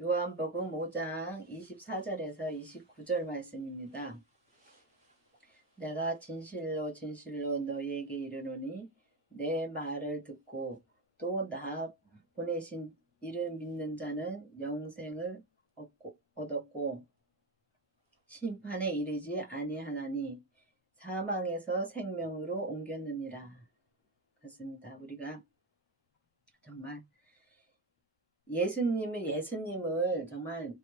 요한복음 5장 24절에서 29절 말씀입니다. 내가 진실로 진실로 너희에게 이르노니 내 말을 듣고 또 나 보내신 이를 믿는 자는 영생을 얻었고 심판에 이르지 아니하나니 사망에서 생명으로 옮겼느니라. 그렇습니다. 우리가 정말 예수님을 정말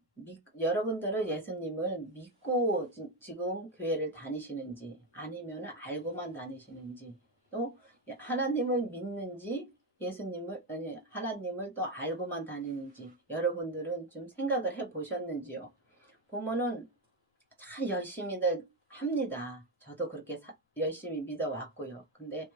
여러분들은 예수님을 믿고 지금 교회를 다니시는지 아니면 알고만 다니시는지 또 하나님을 믿는지 하나님을 또 알고만 다니는지 여러분들은 좀 생각을 해 보셨는지요? 보면은 참 열심히들 합니다. 저도 그렇게 열심히 믿어 왔고요. 근데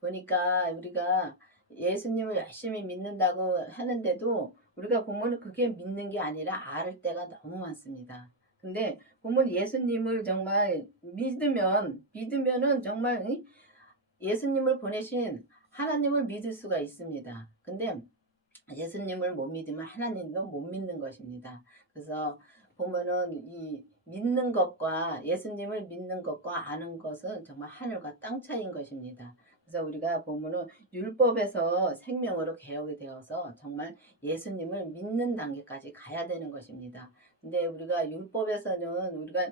보니까 우리가 예수님을 열심히 믿는다고 하는데도 우리가 보면 그게 믿는 게 아니라 알 때가 너무 많습니다. 근데 보면 예수님을 정말 믿으면은 정말 예수님을 보내신 하나님을 믿을 수가 있습니다. 근데 예수님을 못 믿으면 하나님도 못 믿는 것입니다. 그래서 보면은 이 믿는 것과 예수님을 믿는 것과 아는 것은 정말 하늘과 땅 차이인 것입니다. 그래서 우리가 보면은 율법에서 생명으로 개혁이 되어서 정말 예수님을 믿는 단계까지 가야 되는 것입니다. 근데 우리가 율법에서는 우리가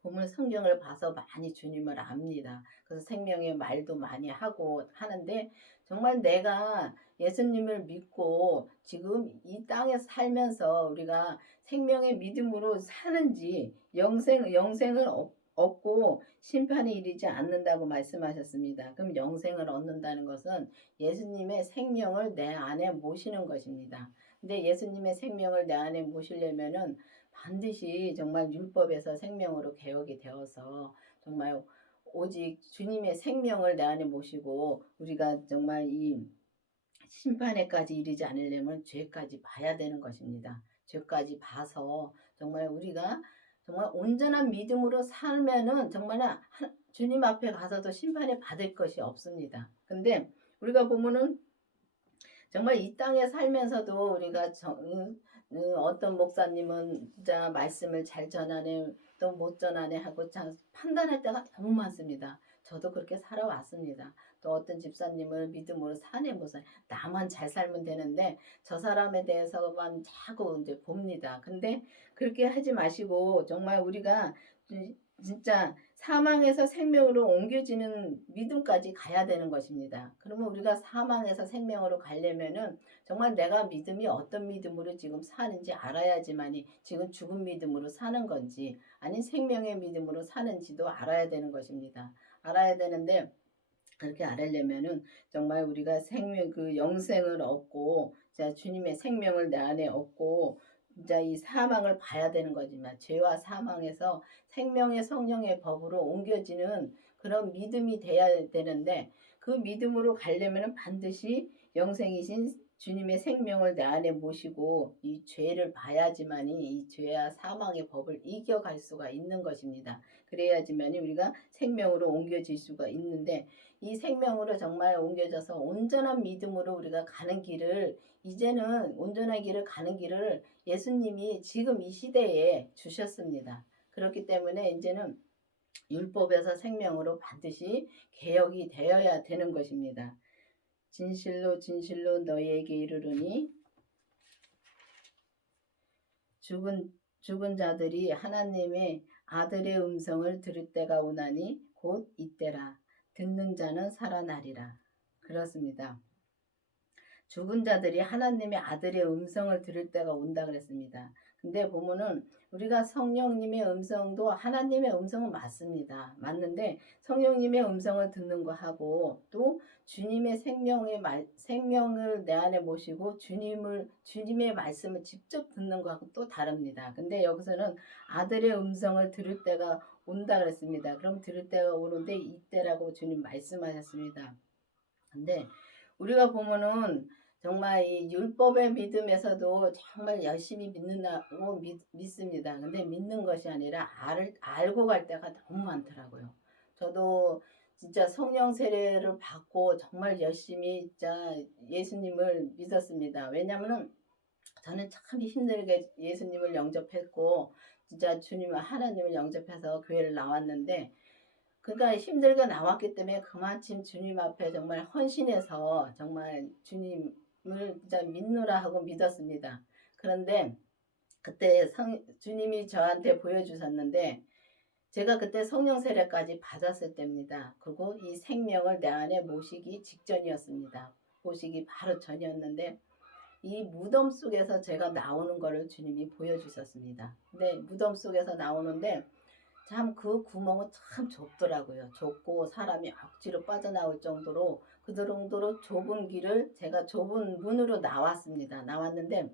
보면 성경을 봐서 많이 주님을 압니다. 그래서 생명의 말도 많이 하고 하는데 정말 내가 예수님을 믿고 지금 이 땅에 살면서 우리가 생명의 믿음으로 사는지 영생을 얻고 심판에 이르지 않는다고 말씀하셨습니다. 그럼 영생을 얻는다는 것은 예수님의 생명을 내 안에 모시는 것입니다. 근데 예수님의 생명을 내 안에 모시려면은 반드시 정말 율법에서 생명으로 개혁이 되어서 정말 오직 주님의 생명을 내 안에 모시고 우리가 정말 이 심판에까지 이르지 않으려면 죄까지 봐야 되는 것입니다. 죄까지 봐서 정말 우리가 정말 온전한 믿음으로 살면은 정말 주님 앞에 가서도 심판에 받을 것이 없습니다. 근데 우리가 보면은 정말 이 땅에 살면서도 우리가 어떤 목사님은 진짜 말씀을 잘 전하네 또 못 전하네 하고 참 판단할 때가 너무 많습니다. 저도 그렇게 살아왔습니다. 또 어떤 집사님을 믿음으로 사네 못 사네 나만 잘 살면 되는데 저 사람에 대해서만 자꾸 이제 봅니다. 근데 그렇게 하지 마시고 정말 우리가 진짜 사망에서 생명으로 옮겨지는 믿음까지 가야 되는 것입니다. 그러면 우리가 사망에서 생명으로 가려면은 정말 내가 믿음이 어떤 믿음으로 지금 사는지 알아야지만이 지금 죽은 믿음으로 사는 건지 아닌 생명의 믿음으로 사는지도 알아야 되는 것입니다. 알아야 되는데 그렇게 알으려면은 정말 우리가 영생을 얻고 자 주님의 생명을 내 안에 얻고 진짜 이 사망을 봐야 되는 거지만 죄와 사망에서 생명의 성령의 법으로 옮겨지는 그런 믿음이 돼야 되는데 그 믿음으로 가려면 반드시 영생이신 주님의 생명을 내 안에 모시고 이 죄를 봐야지만이 이 죄와 사망의 법을 이겨갈 수가 있는 것입니다. 그래야지만이 우리가 생명으로 옮겨질 수가 있는데 이 생명으로 정말 옮겨져서 온전한 믿음으로 우리가 가는 길을 이제는 온전한 길을 가는 길을 예수님이 지금 이 시대에 주셨습니다. 그렇기 때문에 이제는 율법에서 생명으로 반드시 개혁이 되어야 되는 것입니다. 진실로 진실로 너희에게 이르르니 죽은 자들이 하나님의 아들의 음성을 들을 때가 오나니 곧 이때라. 듣는 자는 살아나리라. 그렇습니다. 죽은 자들이 하나님의 아들의 음성을 들을 때가 온다 그랬습니다. 근데 보면은 우리가 성령님의 음성도 하나님의 음성은 맞습니다. 맞는데 성령님의 음성을 듣는 거 하고 또 주님의 생명을 내 안에 모시고 주님의 말씀을 직접 듣는 거하고 또 다릅니다. 근데 여기서는 아들의 음성을 들을 때가 온다 그랬습니다. 그럼 들을 때가 오는데 이때라고 주님 말씀하셨습니다. 근데 우리가 보면은 정말 이 율법의 믿음에서도 정말 열심히 믿는다고 믿습니다. 근데 믿는 것이 아니라 알고 갈 때가 너무 많더라고요. 저도 진짜 성령 세례를 받고 정말 열심히 진짜 예수님을 믿었습니다. 왜냐면은 저는 참 힘들게 예수님을 영접했고 진짜 주님 하나님을 영접해서 교회를 나왔는데 그러니까 힘들게 나왔기 때문에 그만큼 주님 앞에 정말 헌신해서 정말 주님을 진짜 믿노라 하고 믿었습니다. 그런데 그때 주님이 저한테 보여주셨는데 제가 그때 성령 세례까지 받았을 때입니다. 그리고 이 생명을 내 안에 모시기 직전이었습니다. 모시기 바로 전이었는데 이 무덤 속에서 제가 나오는 거를 주님이 보여주셨습니다. 근데 무덤 속에서 나오는데 참 그 구멍은 참 좁더라고요. 좁고 사람이 억지로 빠져나올 정도로 그 정도로 좁은 길을 제가 좁은 문으로 나왔습니다. 나왔는데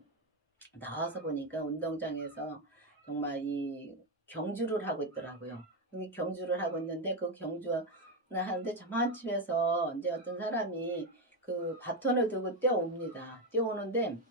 나와서 보니까 운동장에서 정말 이 경주를 하고 있더라고요. 이 경주를 하고 있는데 그 경주를 하는데 저만침에서 이제 어떤 사람이 그 바톤을 들고 뛰어옵니다. 뛰어오는데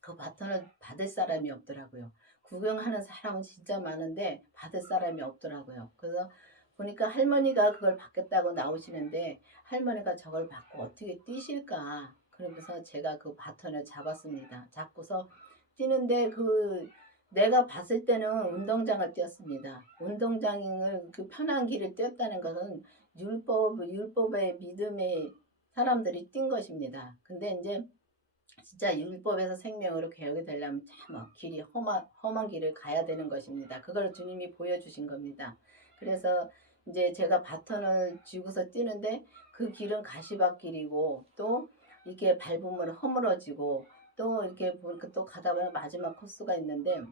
그 바톤을 받을 사람이 없더라고요. 구경하는 사람은 진짜 많은데 받을 사람이 없더라고요. 그래서 보니까 할머니가 그걸 받겠다고 나오시는데 할머니가 저걸 받고 어떻게 뛰실까? 그러면서 제가 그 바톤을 잡았습니다. 잡고서 뛰는데 그 내가 봤을 때는 운동장을 뛰었습니다. 운동장을 그 편한 길을 뛰었다는 것은 율법의 믿음의 사람들이 뛴 것입니다. 근데 이제 진짜 율법에서 생명으로 개혁이 되려면 참 길이 험한 길을 가야 되는 것입니다. 그걸 주님이 보여주신 겁니다. 그래서 이제 제가 바톤을 쥐고서 뛰는데 그 길은 가시밭길이고 또 이렇게 밟으면 허물어지고 또 이렇게 보니까 또 가다 보면 마지막 코스가 있는데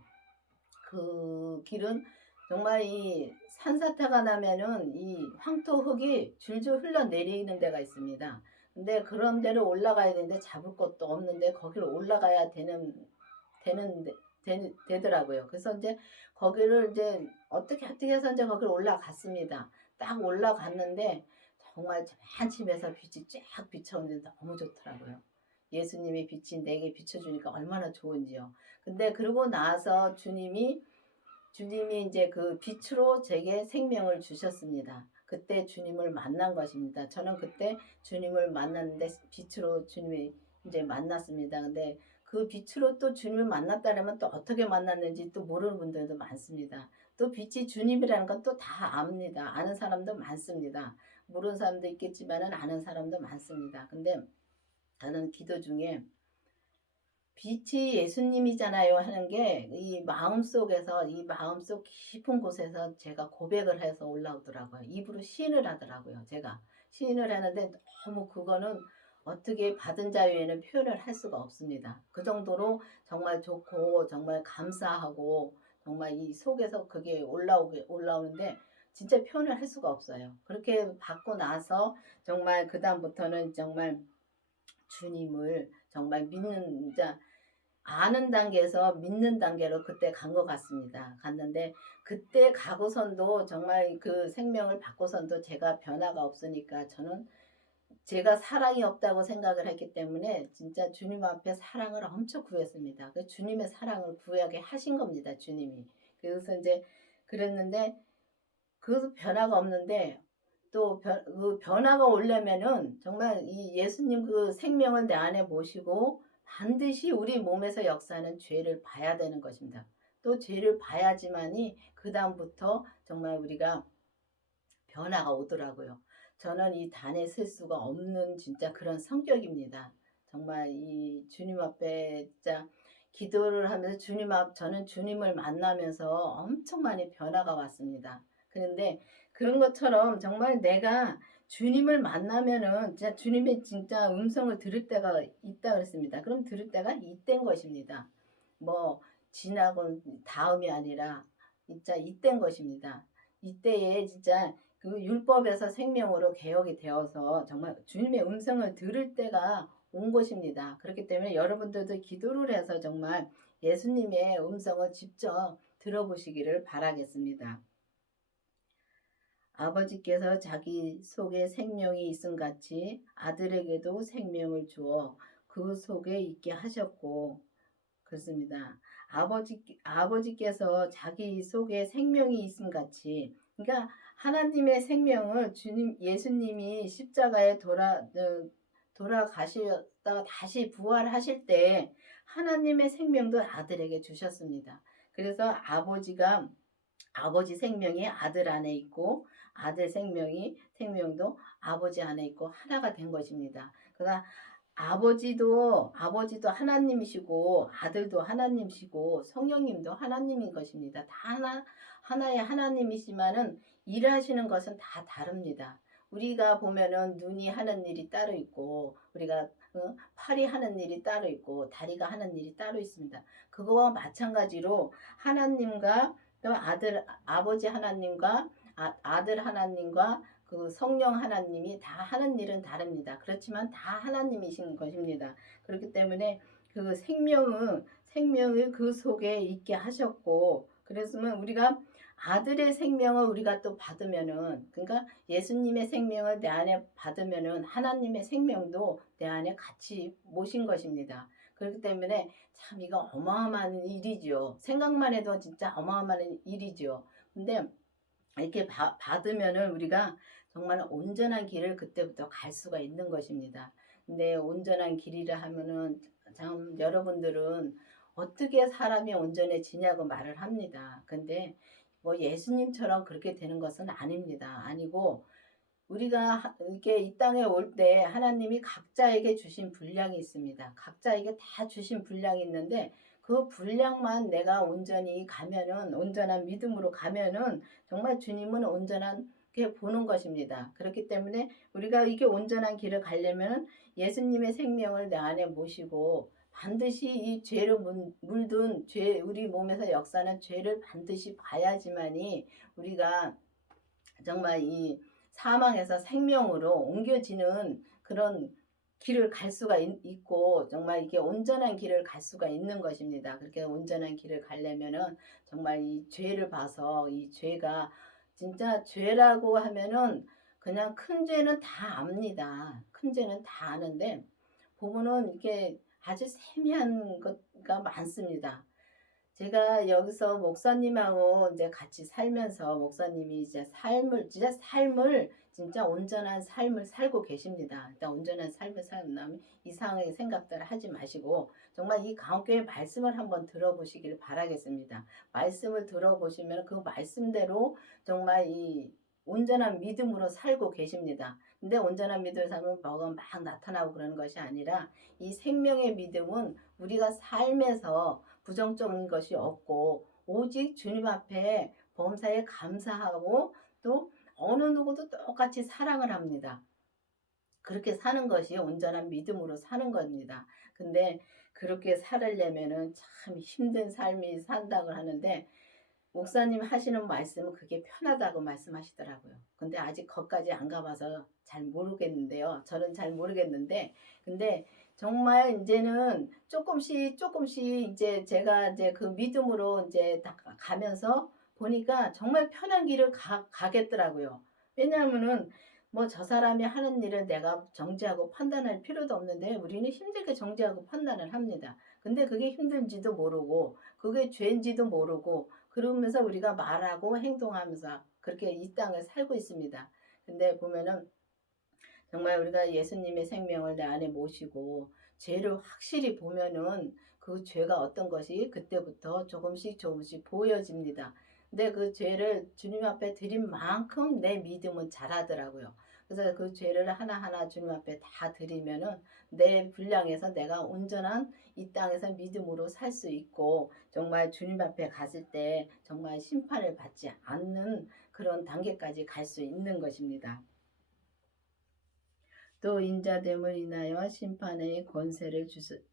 그 길은 정말 이 산사태가 나면은 이 황토 흙이 줄줄 흘러내리는 데가 있습니다. 근데 그런 데를 올라가야 되는데 잡을 것도 없는데 거기를 올라가야 되는 되더라고요. 그래서 이제 거기를 이제 어떻게 해서 이제 거기를 올라갔습니다. 딱 올라갔는데 정말 맨 집에서 빛이 쫙 비춰오는데 너무 좋더라고요. 예수님의 빛이 내게 비춰주니까 얼마나 좋은지요. 근데 그러고 나서 주님이 이제 그 빛으로 제게 생명을 주셨습니다. 그때 주님을 만난 것입니다. 저는 그때 주님을 만났는데 빛으로 주님이 이제 만났습니다. 근데 그 빛으로 또 주님을 만났다면 또 어떻게 만났는지 또 모르는 분들도 많습니다. 또 빛이 주님이라는 건 또 다 압니다. 아는 사람도 많습니다. 모르는 사람도 있겠지만은 아는 사람도 많습니다. 근데 저는 기도 중에 빛이 예수님이잖아요 하는 게 이 마음속에서 이 마음속 깊은 곳에서 제가 고백을 해서 올라오더라고요. 입으로 시인을 하더라고요. 제가 시인을 하는데 너무 그거는 어떻게 받은 자 외에는 표현을 할 수가 없습니다. 그 정도로 정말 좋고 정말 감사하고 정말 이 속에서 그게 올라오는데 진짜 표현을 할 수가 없어요. 그렇게 받고 나서 정말 그다음부터는 정말 주님을 정말 믿는 자 아는 단계에서 믿는 단계로 그때 간 것 같습니다. 갔는데 그때 가고선도 정말 그 생명을 받고선도 제가 변화가 없으니까 저는 제가 사랑이 없다고 생각을 했기 때문에 진짜 주님 앞에 사랑을 엄청 구했습니다. 그 주님의 사랑을 구하게 하신 겁니다. 주님이. 그래서 이제 그랬는데 그 변화가 없는데 또 그 변화가 오려면은 정말 이 예수님 그 생명을 내 안에 모시고 반드시 우리 몸에서 역사하는 죄를 봐야 되는 것입니다. 또 죄를 봐야지만이 그다음부터 정말 우리가 변화가 오더라고요. 저는 이 단에 쓸 수가 없는 진짜 그런 성격입니다. 정말 이 주님 앞에 진짜 기도를 하면서 저는 주님을 만나면서 엄청 많이 변화가 왔습니다. 그런데 그런 것처럼 정말 내가 주님을 만나면은 진짜 주님의 진짜 음성을 들을 때가 있다 그랬습니다. 그럼 들을 때가 이때인 것입니다. 뭐 지나고 다음이 아니라 진짜 이때인 것입니다. 이때에 진짜 그 율법에서 생명으로 개혁이 되어서 정말 주님의 음성을 들을 때가 온 것입니다. 그렇기 때문에 여러분들도 기도를 해서 정말 예수님의 음성을 직접 들어보시기를 바라겠습니다. 아버지께서 자기 속에 생명이 있음 같이 아들에게도 생명을 주어 그 속에 있게 하셨고 그렇습니다. 아버지께서 자기 속에 생명이 있음 같이 그러니까 하나님의 생명을 예수님이 십자가에 돌아가시다가 다시 부활하실 때 하나님의 생명도 아들에게 주셨습니다. 그래서 아버지 생명이 아들 안에 있고 아들 생명도 아버지 안에 있고 하나가 된 것입니다. 그러니까 아버지도 하나님이시고 아들도 하나님이시고 성령님도 하나님인 것입니다. 다 하나의 하나님이시지만은 일하시는 것은 다 다릅니다. 우리가 보면은 눈이 하는 일이 따로 있고 우리가 팔이 하는 일이 따로 있고 다리가 하는 일이 따로 있습니다. 그거와 마찬가지로 하나님과 또 아버지 하나님과 아들 하나님과 그 성령 하나님이 다 하는 일은 다릅니다. 그렇지만 다 하나님이신 것입니다. 그렇기 때문에 그 생명을 그 속에 있게 하셨고, 그랬으면 우리가 아들의 생명을 우리가 또 받으면은, 그러니까 예수님의 생명을 내 안에 받으면은 하나님의 생명도 내 안에 같이 모신 것입니다. 그렇기 때문에 참 이거 어마어마한 일이죠. 생각만 해도 진짜 어마어마한 일이죠. 근데 이렇게 받으면은 우리가 정말 온전한 길을 그때부터 갈 수가 있는 것입니다. 근데 온전한 길이라 하면은 참 여러분들은 어떻게 사람이 온전해지냐고 말을 합니다. 근데 뭐 예수님처럼 그렇게 되는 것은 아닙니다. 아니고 우리가 이렇게 이 땅에 올 때 하나님이 각자에게 주신 분량이 있습니다. 각자에게 다 주신 분량이 있는데 그 분량만 내가 온전히 가면은 온전한 믿음으로 가면은 정말 주님은 온전하게 보는 것입니다. 그렇기 때문에 우리가 이게 온전한 길을 가려면은 예수님의 생명을 내 안에 모시고 반드시 이 죄로 물든 우리 몸에서 역사는 죄를 반드시 봐야지만이 우리가 정말 이 사망에서 생명으로 옮겨지는 그런 길을 갈 수가 있고 정말 이게 온전한 길을 갈 수가 있는 것입니다. 그렇게 온전한 길을 가려면은 정말 이 죄를 봐서 이 죄가 진짜 죄라고 하면은 그냥 큰 죄는 다 압니다. 큰 죄는 다 아는데 보면은 이게 아주 세미한 것가 많습니다. 제가 여기서 목사님하고 이제 같이 살면서 목사님이 이제 삶을 진짜 온전한 삶을 살고 계십니다. 일단 온전한 삶을 사는 다음에 이상하게 생각들을 하지 마시고 정말 이 가운교회 말씀을 한번 들어보시길 바라겠습니다. 말씀을 들어보시면 그 말씀대로 정말 이 온전한 믿음으로 살고 계십니다. 근데 온전한 믿음을 살면 뭐가 막 나타나고 그러는 것이 아니라 이 생명의 믿음은 우리가 삶에서 부정적인 것이 없고 오직 주님 앞에 범사에 감사하고 또 어느 누구도 똑같이 사랑을 합니다. 그렇게 사는 것이 온전한 믿음으로 사는 겁니다. 근데 그렇게 살려면은 참 힘든 삶이 산다고 하는데 목사님 하시는 말씀은 그게 편하다고 말씀하시더라고요. 근데 아직 거기까지 안 가봐서 잘 모르겠는데요. 저는 잘 모르겠는데 근데 정말 이제는 조금씩 이제 제가 이제 그 믿음으로 이제 다 가면서 보니까 정말 편한 길을 가겠더라고요. 왜냐하면은 뭐 저 사람이 하는 일을 내가 정죄하고 판단할 필요도 없는데 우리는 힘들게 정죄하고 판단을 합니다. 근데 그게 힘든지도 모르고 그게 죄인지도 모르고 그러면서 우리가 말하고 행동하면서 그렇게 이 땅을 살고 있습니다. 근데 보면은 정말 우리가 예수님의 생명을 내 안에 모시고 죄를 확실히 보면은 그 죄가 어떤 것이 그때부터 조금씩 보여집니다. 근데 그 죄를 주님 앞에 드린 만큼 내 믿음은 자라더라고요. 그래서 그 죄를 하나하나 주님 앞에 다 드리면은 내 분량에서 내가 온전한 이 땅에서 믿음으로 살 수 있고 정말 주님 앞에 갔을 때 정말 심판을 받지 않는 그런 단계까지 갈 수 있는 것입니다. 또 인자됨을 인하여 심판의 권세를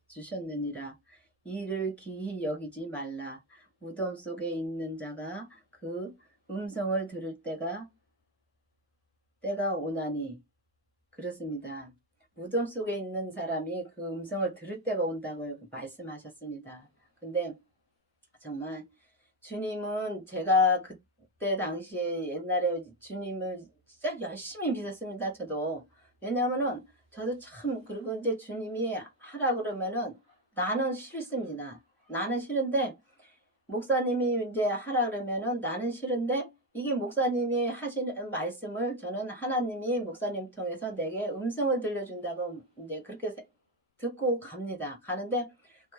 주셨느니라. 이를 기히 여기지 말라. 무덤 속에 있는 자가 그 음성을 들을 때가 오나니. 그렇습니다. 무덤 속에 있는 사람이 그 음성을 들을 때가 온다고 말씀하셨습니다. 근데 정말 주님은 제가 그때 당시에 옛날에 주님을 진짜 열심히 믿었습니다. 저도. 왜냐하면은 저도 참 그리고 이제 주님이 하라 그러면은 나는 싫습니다. 나는 싫은데 목사님이 이제 하라 그러면은 나는 싫은데 이게 목사님이 하시는 말씀을 저는 하나님이 목사님 통해서 내게 음성을 들려준다고 이제 그렇게 듣고 갑니다. 가는데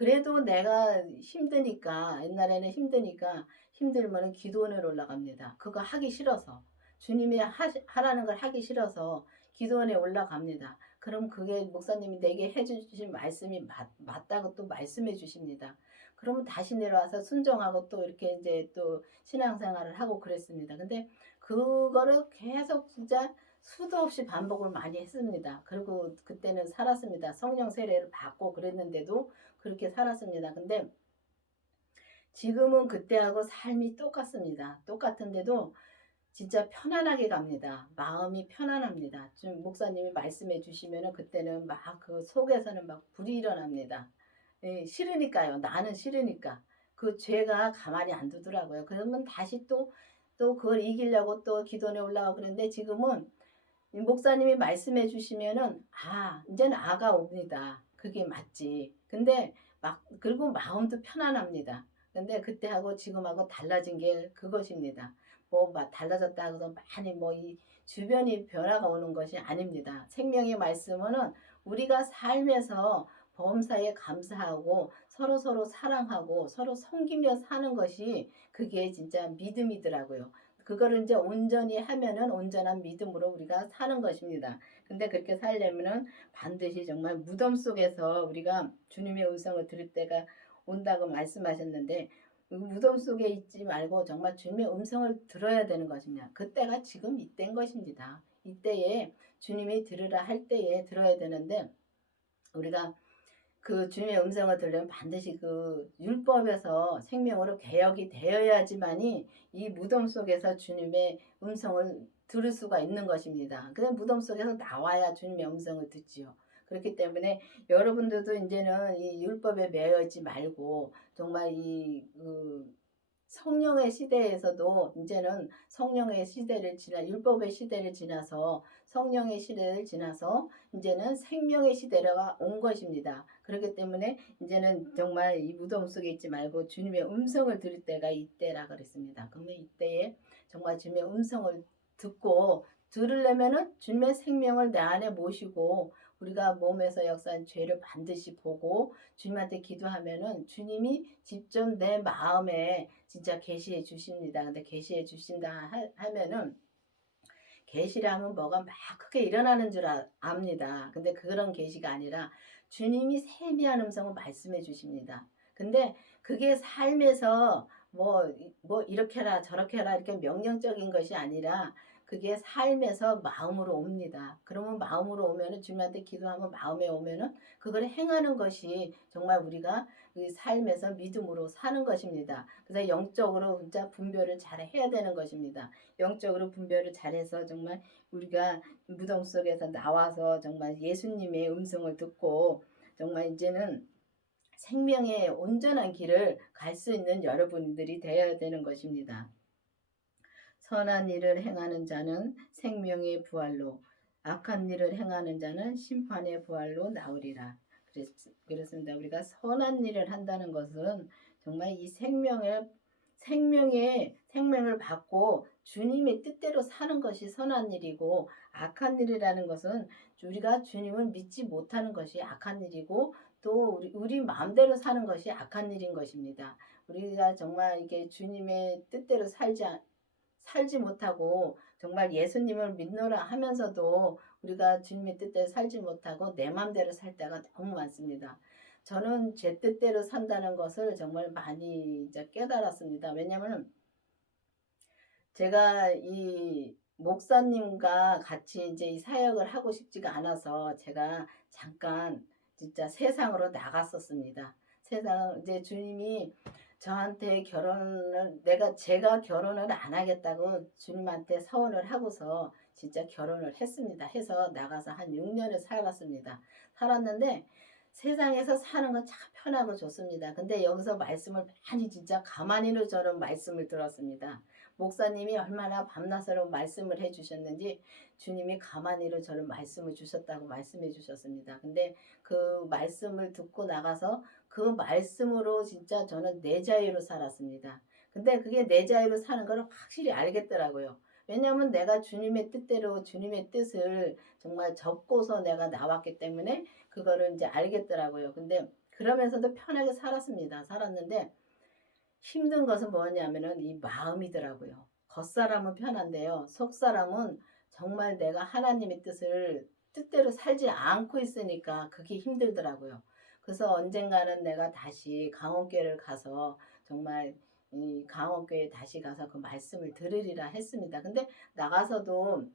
그래도 내가 힘드니까 옛날에는 힘드니까 힘들면은 기도원에 올라갑니다. 그거 하기 싫어서. 주님이 하라는 걸 하기 싫어서 기도원에 올라갑니다. 그럼 그게 목사님이 내게 해 주신 말씀이 맞다고 또 말씀해 주십니다. 그러면 다시 내려와서 순종하고 또 이렇게 이제 또 신앙생활을 하고 그랬습니다. 근데 그거를 계속 진짜 수도 없이 반복을 많이 했습니다. 그리고 그때는 살았습니다. 성령 세례를 받고 그랬는데도 그렇게 살았습니다. 근데 지금은 그때하고 삶이 똑같습니다. 똑같은데도 진짜 편안하게 갑니다. 마음이 편안합니다. 좀 목사님이 말씀해 주시면은 그때는 막 그 속에서는 막 불이 일어납니다. 예, 싫으니까요. 나는 싫으니까. 그 죄가 가만히 안 두더라고요. 그러면 다시 또 그걸 이기려고 또 기도원에 올라가고 그러는데 지금은 이 목사님이 말씀해 주시면은 인제는 아가 옵니다. 그게 맞지. 근데 막 그리고 마음도 편안합니다. 근데 그때하고 지금하고 달라진 게 그것입니다. 뭐 막 달라졌다 해서 많이 뭐 이 주변이 변화가 오는 것이 아닙니다. 생명의 말씀은 우리가 삶에서 범사에 감사하고 서로서로 사랑하고 서로 섬기며 사는 것이 그게 진짜 믿음이더라고요. 그거를 이제 온전히 하면은 온전한 믿음으로 우리가 사는 것입니다. 근데 그렇게 살려면은 반드시 정말 무덤 속에서 우리가 주님의 음성을 들을 때가 온다고 말씀하셨는데 그 무덤 속에 있지 말고 정말 주님의 음성을 들어야 되는 것입니다. 그때가 지금 이때인 것입니다. 이때에 주님이 들으라 할 때에 들어야 되는데 우리가 그 주님의 음성을 들으려면 반드시 그 율법에서 생명으로 개혁이 되어야지만이 이 무덤 속에서 주님의 음성을 들을 수가 있는 것입니다. 그냥 무덤 속에서 나와야 주님의 음성을 듣지요. 그렇기 때문에 여러분들도 이제는 이 율법에 매여 있지 말고 정말 성령의 시대에서도 이제는 성령의 시대를 지나 율법의 시대를 지나서 성령의 시대를 지나서 이제는 생명의 시대가 온 것입니다. 그렇기 때문에 이제는 정말 이 무덤 속에 있지 말고 주님의 음성을 들을 때가 이때라 그랬습니다. 그러면 이때에 정말 주님의 음성을 듣고 들으려면은 주님의 생명을 내 안에 모시고 우리가 몸에서 역사한 죄를 반드시 보고 주님한테 기도하면은 주님이 직접 내 마음에 진짜 계시해 주십니다. 근데 계시해 주신다 하면은 계시라면 뭐가 막 크게 일어나는 줄 압니다. 근데 그런 계시가 아니라 주님이 세미한 음성을 말씀해 주십니다. 근데 그게 삶에서 뭐 이렇게 해라 저렇게 해라 이렇게 명령적인 것이 아니라 그게 삶에서 마음으로 옵니다. 그러면 마음으로 오면은 주님한테 기도하면 마음에 오면은 그걸 행하는 것이 정말 우리가 이 삶에서 믿음으로 사는 것입니다. 그래서 영적으로 진짜 분별을 잘 해야 되는 것입니다. 영적으로 분별을 잘해서 정말 우리가 무덤 속에서 나와서 정말 예수님의 음성을 듣고 정말 이제는 생명의 온전한 길을 갈 수 있는 여러분들이 되어야 되는 것입니다. 선한 일을 행하는 자는 생명의 부활로 악한 일을 행하는 자는 심판의 부활로 나오리라. 그렇습니다. 우리가 선한 일을 한다는 것은 정말 이 생명을 받고 주님의 뜻대로 사는 것이 선한 일이고 악한 일이라는 것은 우리가 주님을 믿지 못하는 것이 악한 일이고 또 우리 마음대로 사는 것이 악한 일인 것입니다. 우리가 정말 이게 주님의 뜻대로 살지 못하고 정말 예수님을 믿노라 하면서도 우리가 주님의 뜻대로 살지 못하고 내 맘대로 살 때가 너무 많습니다. 저는 제 뜻대로 산다는 것을 정말 많이 이제 깨달았습니다. 왜냐하면 제가 이 목사님과 같이 이제 이 사역을 하고 싶지가 않아서 제가 잠깐 진짜 세상으로 나갔었습니다. 세상 이제 주님이 저한테 제가 결혼을 안 하겠다고 주님한테 서원을 하고서 진짜 결혼을 했습니다. 해서 나가서 한 6년을 살았습니다. 살았는데 세상에서 사는 건 참 편하고 좋습니다. 근데 여기서 말씀을 많이 진짜 가만히로 저는 말씀을 들었습니다. 목사님이 얼마나 밤낮으로 말씀을 해 주셨는지 주님이 가만히로 저를 말씀을 주셨다고 말씀해 주셨습니다. 근데 그 말씀을 듣고 나가서 그 말씀으로 진짜 저는 내 자유로 살았습니다. 근데 그게 내 자유로 사는 걸 확실히 알겠더라고요. 왜냐하면 내가 주님의 뜻대로 주님의 뜻을 정말 접고서 내가 나왔기 때문에 그거를 이제 알겠더라고요. 근데 그러면서도 편하게 살았습니다. 살았는데 힘든 것은 뭐냐면은 이 마음이더라고요. 겉사람은 편한데요. 속사람은 정말 내가 하나님의 뜻대로 살지 않고 있으니까 그게 힘들더라고요. 그래서 언젠가는 내가 다시 강원교회를 가서 정말 이 강원교회에 다시 가서 그 말씀을 들으리라 했습니다. 근데 나가서도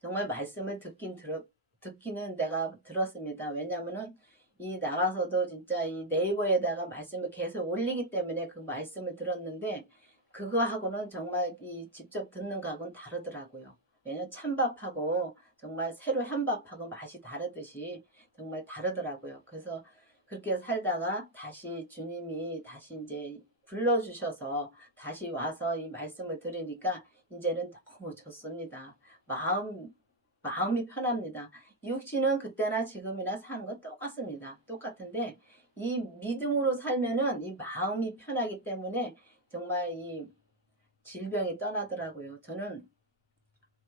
정말 말씀을 듣기는 내가 들었습니다. 왜냐면은 이 나가서도 진짜 이 네이버에다가 말씀을 계속 올리기 때문에 그 말씀을 들었는데 그거하고는 정말 이 직접 듣는 거하고는 다르더라고요. 왜냐면 찬밥하고 정말 새로 한 밥하고 맛이 다르듯이 정말 다르더라고요. 그래서 그렇게 살다가 다시 주님이 다시 이제 불러주셔서 다시 와서 이 말씀을 들으니까 이제는 너무 좋습니다. 마음 마음이 편합니다. 육신은 그때나 지금이나 사는 건 똑같습니다. 똑같은데 이 믿음으로 살면은 이 마음이 편하기 때문에 정말 이 질병이 떠나더라고요. 저는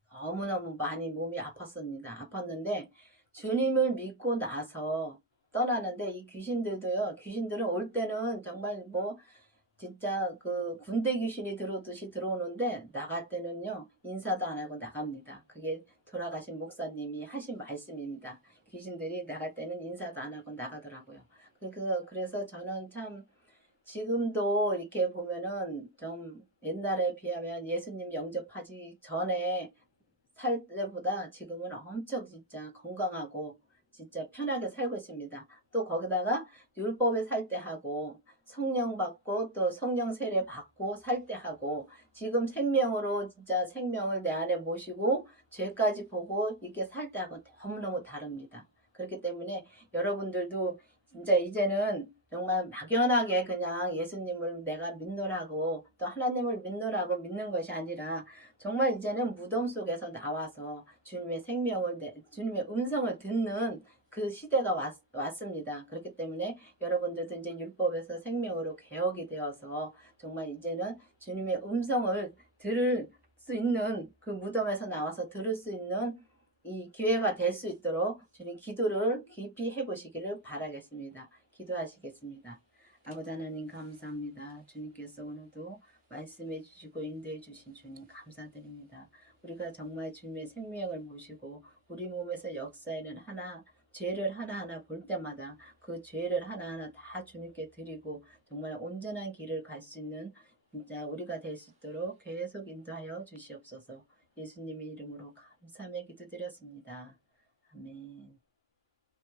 너무너무 많이 몸이 아팠습니다. 아팠는데 주님을 믿고 나서 떠나는데 이 귀신들도요. 귀신들은 올 때는 정말 뭐 진짜 그 군대 귀신이 들어오듯이 들어오는데 나갈 때는요 인사도 안 하고 나갑니다. 그게 돌아가신 목사님이 하신 말씀입니다. 귀신들이 나갈 때는 인사도 안 하고 나가더라고요. 그래서 저는 참 지금도 이렇게 보면은 좀 옛날에 비하면 예수님 영접하기 전에 살 때보다 지금은 엄청 진짜 건강하고 진짜 편하게 살고 있습니다. 또 거기다가 율법에 살 때 하고 성령 받고 또 성령 세례 받고 살 때 하고 지금 생명으로 진짜 생명을 내 안에 모시고 죄까지 보고 이렇게 살 때 하고 너무너무 다릅니다. 그렇기 때문에 여러분들도 진짜 이제는 정말 막연하게 그냥 예수님을 내가 믿노라고 또 하나님을 믿노라고 믿는 것이 아니라 정말 이제는 무덤 속에서 나와서 주님의 주님의 음성을 듣는 그 시대가 왔습니다. 그렇기 때문에 여러분들도 이제 율법에서 생명으로 개혁이 되어서 정말 이제는 주님의 음성을 들을 수 있는 그 무덤에서 나와서 들을 수 있는 이 기회가 될 수 있도록 주님 기도를 깊이 해보시기를 바라겠습니다. 기도하시겠습니다. 아버지 하나님 감사합니다. 주님께서 오늘도 말씀해 주시고 인도해 주신 주님 감사드립니다. 우리가 정말 주님의 생명을 모시고 우리 몸에서 역사에는 죄를 하나하나 볼 때마다 그 죄를 하나하나 다 주님께 드리고 정말 온전한 길을 갈 수 있는 진짜 우리가 될 수 있도록 계속 인도하여 주시옵소서. 예수님의 이름으로 감사하며 기도드렸습니다. 아멘.